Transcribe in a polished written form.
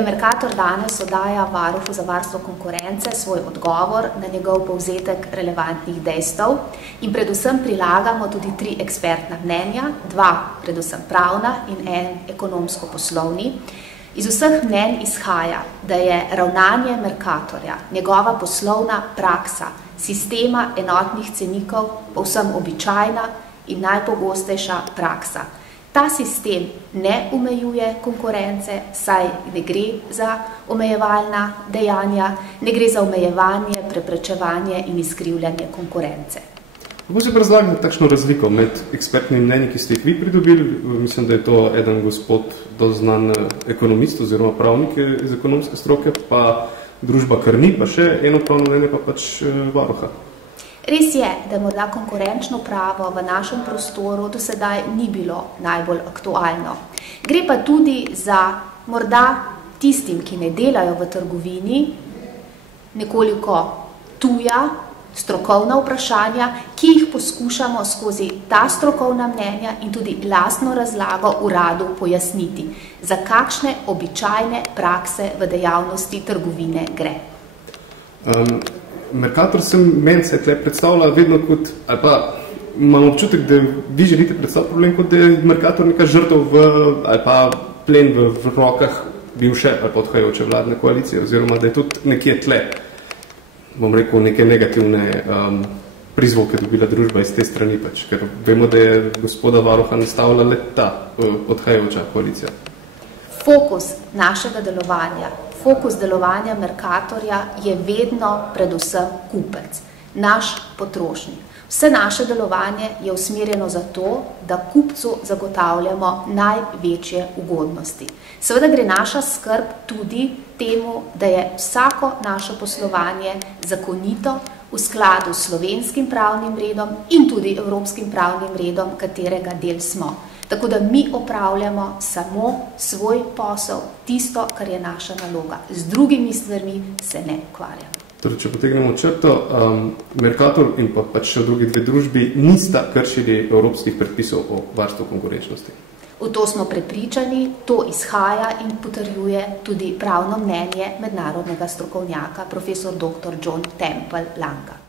Mercator danes oddaja Varuhu za varstvo konkurence svoj odgovor na njegov povzetek relevantnih dejstev in predvsem prilagamo tudi 3 ekspertna mnenja, 2 predvsem pravna in 1 ekonomsko-poslovni. Iz vseh mnenj izhaja, da je ravnanje Mercatorja, njegova poslovna praksa, sistema enotnih cenikov povsem običajna in najpogostejša praksa. Ta sistem ne omejuje konkurence, saj ne gre za omejevalna dejanja, ne gre za omejevanje, preprečevanje in izkrivljanje konkurence. Kako se razlagate takšno razliko med ekspertnimi mnenji, ki ste jih vi pridobili? Mislim, da je to eden gospod doznan ekonomist oziroma pravnik iz ekonomske stroke, pa družba Karni, pa še eno pravno mnenje, pa pač varuha. Res je, da morda konkurenčno pravo v našem prostoru do sedaj ni bilo najbolj aktualno. Gre pa tudi za morda tistim, ki ne delajo v trgovini, nekoliko tuja, strokovna vprašanja, ki jih poskušamo skozi ta strokovna mnenja in tudi lastno razlago uradu pojasniti, za kakšne običajne prakse v dejavnosti trgovine gre. Mercator meni se tle predstavlja vedno kot, ali pa imam občutek, da vi želite predstaviti problem, kot da je Mercator neka žrtev ali pa plen v rokah bivše ali pa odhajajoče vladne koalicije, oziroma da je tudi nekje tle, bom rekel, neke negativne prizvoke dobila družba iz te strani, pač, ker vemo, da je gospoda varuha nastavila le ta odhajajoča koalicija. Fokus našega delovanja, fokus delovanja Mercatorja je vedno predvsem kupec, naš potrošnik. Vse naše delovanje je usmerjeno za to, da kupcu zagotavljamo največje ugodnosti. Seveda gre naša skrb tudi temu, da je vsako naše poslovanje zakonito v skladu s slovenskim pravnim redom in tudi evropskim pravnim redom, katerega del smo. Tako da mi opravljamo samo svoj posel, tisto, kar je naša naloga. Z drugimi stvarmi se ne ukvarjamo. Torej, če potegnemo črto, Mercator in pa pač še drugi 2 družbi nista kršili evropskih predpisov o varstvu konkurenčnosti. V to smo prepričani, to izhaja in potrjuje tudi pravno mnenje mednarodnega strokovnjaka, profesor dr. John Temple Lanka.